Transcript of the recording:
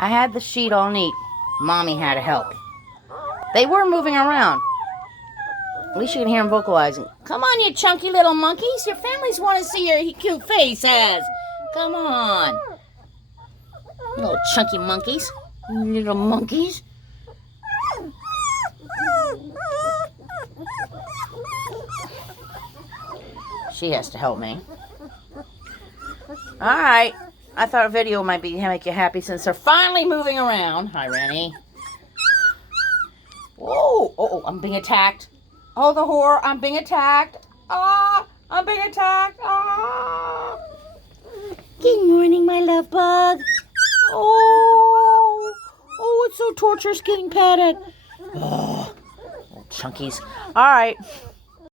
I had the sheet all neat. Mommy had to help. They were moving around. At least you can hear them vocalizing. Come on, you chunky little monkeys. Your families want to see your cute faces. Come on. You little chunky monkeys. You little monkeys. She has to help me. Alright. I thought a video might make you happy since they're finally moving around. Hi, Rennie. Whoa. Oh, I'm being attacked. Oh, the whore. I'm being attacked. Ah, I'm being attacked. Ah. Good morning, my love bug. Oh, it's so torturous getting petted. Oh, chunkies. All right.